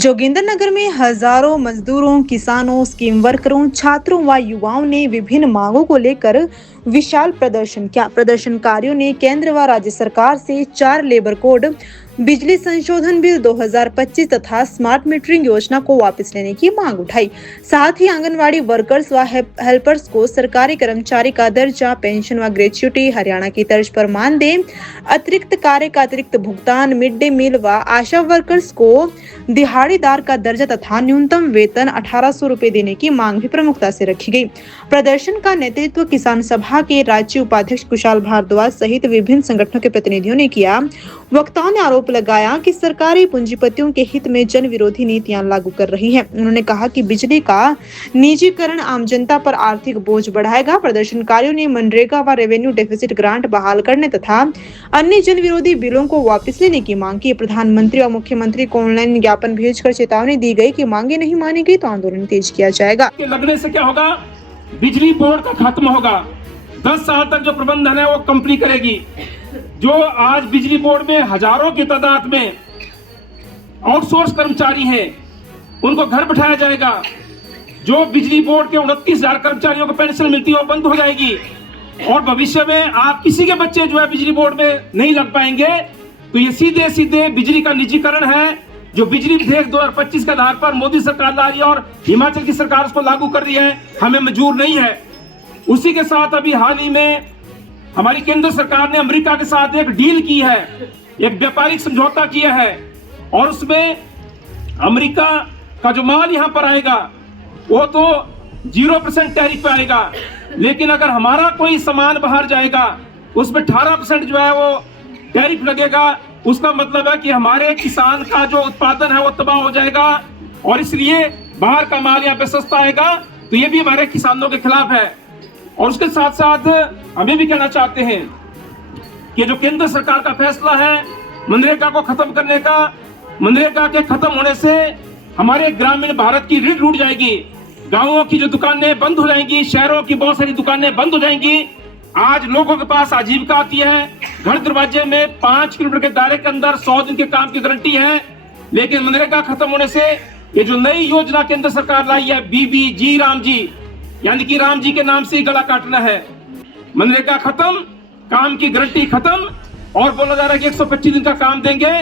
जोगिंदरनगर में हजारों मजदूरों, किसानों, स्कीम वर्करों, छात्रों व युवाओं ने विभिन्न मांगों को लेकर विशाल प्रदर्शन किया। प्रदर्शनकारियों ने केंद्र व राज्य सरकार से 4 लेबर कोड, बिजली संशोधन बिल 2025 तथा स्मार्ट मीटरिंग योजना को वापस लेने की मांग उठाई। साथ ही आंगनवाड़ी वर्कर्स व हेल्पर्स को सरकारी कर्मचारी का दर्जा, पेंशन व ग्रेच्युटी हरियाणा की तर्ज पर मानदेय, अतिरिक्त कार्य का अतिरिक्त भुगतान, मिड डे मील व आशा वर्कर्स को दिहाड़ीदार का दर्जा तथा न्यूनतम वेतन 1800 रुपए देने की मांग भी प्रमुखता से रखी गई। प्रदर्शन का नेतृत्व किसान सभा के राज्य उपाध्यक्ष कुशाल भारद्वाज सहित विभिन्न संगठनों के प्रतिनिधियों ने किया। वक्ताओं ने आरोप लगाया कि सरकारी पूंजीपतियों के हित में जन विरोधी नीतियां लागू कर रही है। उन्होंने कहा कि बिजली का निजीकरण आम जनता पर आर्थिक बोझ बढ़ाएगा। प्रदर्शनकारियों ने मनरेगा व रेवेन्यू डेफिसिट ग्रांट बहाल करने तथा अन्य जन विरोधी बिलों को वापस लेने की मांग की। प्रधानमंत्री और मुख्यमंत्री को ऑनलाइन ज्ञापन भेजकर चेतावनी दी गई कि मांगे नहीं मानी गई तो आंदोलन तेज किया जाएगा। लगने से क्या होगा? बिजली बोर्ड का खत्म होगा। 10 साल तक जो प्रबंधन है वो कंपनी करेगी। जो आज बिजली बोर्ड में हजारों की तादाद में आउटसोर्स कर्मचारी हैं, उनको घर बैठाया जाएगा। जो बिजली बोर्ड के 29,000 कर्मचारियों को पेंशन मिलती है वो बंद हो जाएगी और भविष्य में आप किसी के बच्चे जो है बिजली बोर्ड में नहीं लग पाएंगे। तो ये सीधे सीधे बिजली का निजीकरण है, जो बिजली विधेयक 2025 के आधार पर मोदी सरकार ला रही है और हिमाचल की सरकार उसको लागू कर रही है। हमें मंजूर नहीं है। उसी के साथ अभी हाल ही में हमारी केंद्र सरकार ने अमेरिका के साथ एक डील की है, एक व्यापारिक समझौता किया है और उसमें अमेरिका का जो माल यहाँ पर आएगा वो तो 0% टैरिफ पे आएगा, लेकिन अगर हमारा कोई सामान बाहर जाएगा उसमें 18% जो है वो टैरिफ लगेगा। उसका मतलब है कि हमारे किसान का जो उत्पादन है वो तबाह हो जाएगा और इसलिए बाहर का माल यहाँ पे सस्ता आएगा। तो ये भी हमारे किसानों के खिलाफ है। और उसके साथ साथ हमें भी कहना चाहते हैं कि जो केंद्र सरकार का फैसला है मनरेगा को खत्म करने का, मनरेगा के खत्म होने से हमारे ग्रामीण भारत की रीढ़ टूट जाएगी। गांवों की जो दुकानें बंद हो जाएंगी, शहरों की बहुत सारी दुकानें बंद हो जाएंगी। आज लोगों के पास आजीविका आती है, घर दरवाजे में 5 किलोमीटर के दायरे के अंदर 100 दिन के काम की गारंटी है। लेकिन मनरेगा खत्म होने से ये जो नई योजना केंद्र सरकार लाई है बीबीजी राम जी, यानी कि राम जी के नाम से गला काटना है। मनरेगा खत्म, काम की गारंटी खत्म और बोला जा रहा है कि 125 दिन का काम देंगे,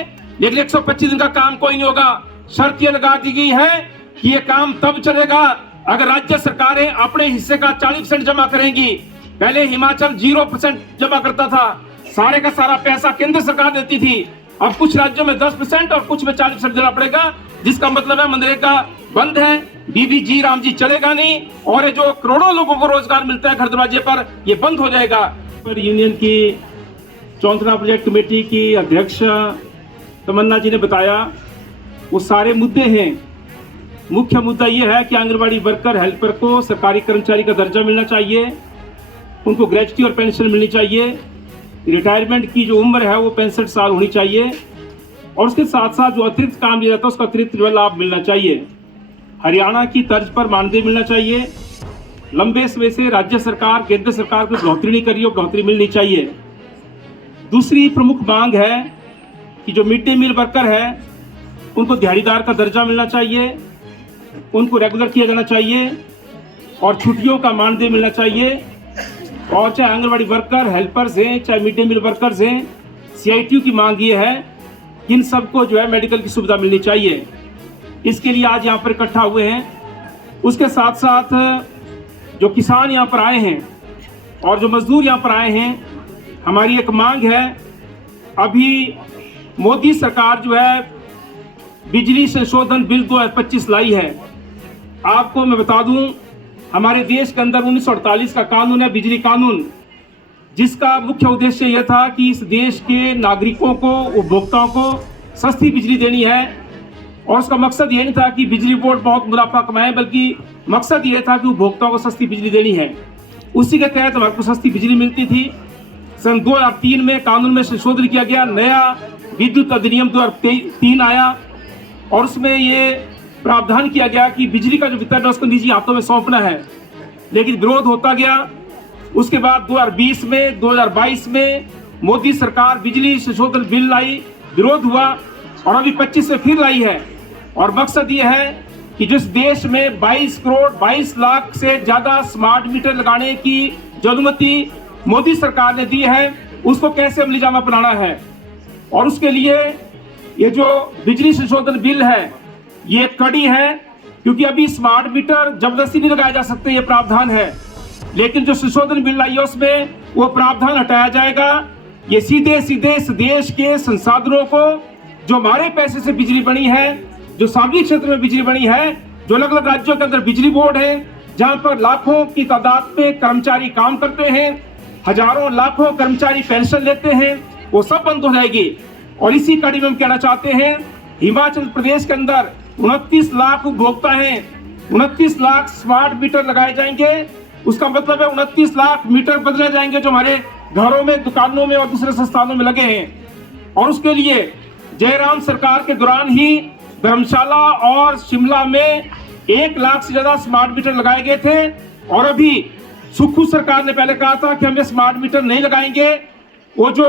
लेकिन 125 दिन का काम कोई नहीं होगा। शर्त ये लगा दी गई है कि ये काम तब चलेगा अगर राज्य सरकारें अपने हिस्से का 40% जमा करेंगी। पहले हिमाचल 0% जमा करता था, सारे का सारा पैसा केंद्र सरकार देती थी। अब कुछ राज्यों में 10% और कुछ में 40% देना पड़ेगा, जिसका मतलब है मनरेगा बंद है, बीबीजी राम जी चलेगा नहीं और ये जो करोड़ों लोगों को रोजगार मिलता है घर दरवाजे पर, ये बंद हो जाएगा। यूनियन की चौंथना प्रोजेक्ट कमेटी की अध्यक्ष तमन्ना जी ने बताया वो सारे मुद्दे हैं। मुख्य मुद्दा ये है कि आंगनबाड़ी वर्कर हेल्पर को सरकारी कर्मचारी का दर्जा मिलना चाहिए, उनको ग्रेच्युटी और पेंशन मिलनी चाहिए, रिटायरमेंट की जो उम्र है वो 65 साल होनी चाहिए और उसके साथ साथ जो अतिरिक्त काम दिया जाता है उसका अतिरिक्त जो लाभ मिलना चाहिए। हरियाणा की तर्ज पर मानदेय मिलना चाहिए। लंबे समय से राज्य सरकार केंद्र सरकार को बढ़ोतरी नहीं करी हो, बढ़ोतरी मिलनी चाहिए। दूसरी प्रमुख मांग है कि जो मिड डे मील वर्कर है उनको दिहाड़ीदार का दर्जा मिलना चाहिए, उनको रेगुलर किया जाना चाहिए और छुट्टियों का मानदेय मिलना चाहिए। और चाहे आंगनबाड़ी वर्कर हेल्पर्स हैं, चाहे मिड डे मील वर्कर्स हैं, CITU की मांग ये है कि इन सबको जो है मेडिकल की सुविधा मिलनी चाहिए। इसके लिए आज यहाँ पर इकट्ठा हुए हैं। उसके साथ साथ जो किसान यहाँ पर आए हैं और जो मजदूर यहाँ पर आए हैं, हमारी एक मांग है, अभी मोदी सरकार जो है बिजली संशोधन बिल 2025 लाई है। आपको मैं बता दूं, हमारे देश के अंदर 1948 का कानून है, बिजली कानून, जिसका मुख्य उद्देश्य यह था कि इस देश के नागरिकों को, उपभोक्ताओं को सस्ती बिजली देनी है। और उसका मकसद ये नहीं था कि बिजली बोर्ड बहुत मुनाफा कमाए, बल्कि मकसद ये था कि उपभोक्ताओं को सस्ती बिजली देनी है। उसी के तहत हमारे को सस्ती बिजली मिलती थी। सन 2003 में कानून में संशोधन किया गया, नया विद्युत अधिनियम 2003 आया और उसमें ये प्रावधान किया गया कि बिजली का जो वितरण है उसको निजी हाथों में सौंपना है। लेकिन विरोध होता गया। उसके बाद 2020 में 2022 में मोदी सरकार बिजली संशोधन बिल लाई, विरोध हुआ और अभी 25 में फिर लाई है और मकसद ये है कि जिस देश में 22 लाख से ज्यादा स्मार्ट मीटर लगाने की जो अनुमति मोदी सरकार ने दी है, उसको कैसे अमली जामा बनाना है। और उसके लिए ये जो बिजली संशोधन बिल है, ये कड़ी है, क्योंकि अभी स्मार्ट मीटर जबरदस्ती नहीं लगाए जा सकते, ये प्रावधान है। लेकिन जो संशोधन बिल आई है उसमें वो प्रावधान हटाया जाएगा। ये सीधे सीधे इस देश के संसाधनों को, जो हमारे पैसे से बिजली बनी है, जो सार्वजनिक क्षेत्र में बिजली बनी है, जो अलग अलग राज्यों के अंदर बिजली बोर्ड है, जहां पर लाखों की तादाद में कर्मचारी काम करते हैं, हजारों लाखों कर्मचारी पेंशन लेते हैं, वो सब बंद हो जाएगी। और इसी कड़ी में हम कहना चाहते हैं, हिमाचल प्रदेश के अंदर 29 लाख उपभोक्ता हैं, 29 लाख स्मार्ट मीटर लगाए जाएंगे। उसका मतलब है 29 लाख मीटर बदले जाएंगे जो हमारे घरों में, दुकानों में और दूसरे संस्थानों में लगे हैं। और उसके लिए जयराम सरकार के दौरान ही धर्मशाला और शिमला में 1 लाख से ज्यादा स्मार्ट मीटर लगाए गए थे। और अभी सुक्खू सरकार ने पहले कहा था कि हम ये स्मार्ट मीटर नहीं लगाएंगे। वो जो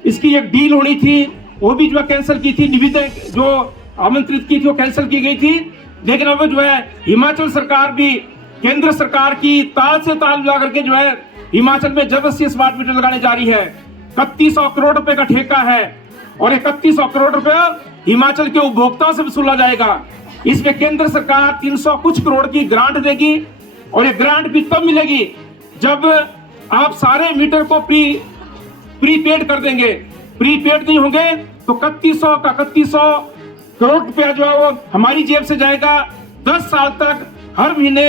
इसकी एक डील होनी थी वो भी जो है कैंसिल की थी, निविदा जो आमंत्रित की थी वो कैंसिल की गई थी। लेकिन अब जो है हिमाचल सरकार भी केंद्र सरकार की ताल से ताल मिला करके जो है हिमाचल में जबरदस्ती स्मार्ट मीटर लगाने जा रही है। 3100 करोड़ रुपए का ठेका है और 3100 करोड़ रुपया हिमाचल के उपभोक्ताओं से वसूला जाएगा। इसमें केंद्र सरकार 300 कुछ करोड़ की ग्रांट देगी और ये ग्रांट भी तब मिलेगी जब आप सारे मीटर को प्रीपेड कर देंगे। प्रीपेड नहीं होंगे तो 3100 का 3100 करोड़ रुपया जो है वो हमारी जेब से जाएगा। 10 साल तक हर महीने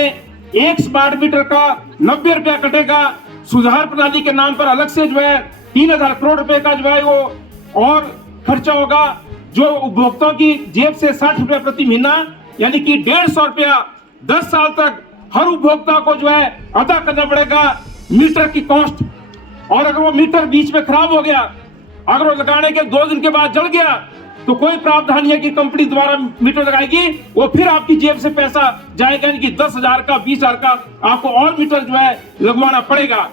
एक स्मार्ट मीटर का 90 रुपया कटेगा। सुधार प्रणाली के नाम पर अलग से जो है 3000 करोड़ रुपए का जो है वो और खर्चा होगा, जो उपभोक्ताओं की जेब से 60 रुपया प्रति महीना, यानी कि 150 रुपया 10 साल तक हर उपभोक्ता को जो है अदा करना पड़ेगा मीटर की कॉस्ट। और अगर वो मीटर बीच में खराब हो गया, अगर वो लगाने के 2 दिन के बाद जल गया, तो कोई प्रावधान है कि कंपनी द्वारा मीटर लगाएगी, वो फिर आपकी जेब से पैसा जाएगा, यानी कि 10,000 का 20,000 का आपको और मीटर जो है लगवाना पड़ेगा।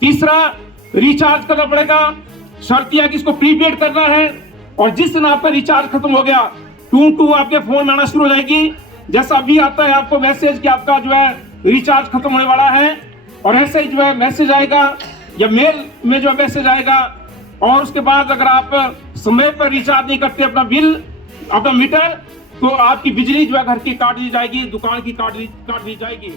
तीसरा, रिचार्ज करना पड़ेगा। शर्त यह है कि इसको प्रीपेड करना है और जिस दिन आपका रिचार्ज खत्म हो गया, टू आपके फोन में आना शुरू हो जाएगी। जैसा अभी आता है आपको मैसेज कि आपका जो है रिचार्ज खत्म होने वाला है, और ऐसे ही जो है मैसेज आएगा या मेल में जो मैसेज आएगा। और उसके बाद अगर आप समय पर रिचार्ज नहीं करते अपना बिल, अपना मीटर, तो आपकी बिजली जो है घर की काट दी जाएगी, दुकान की काट दी जाएगी।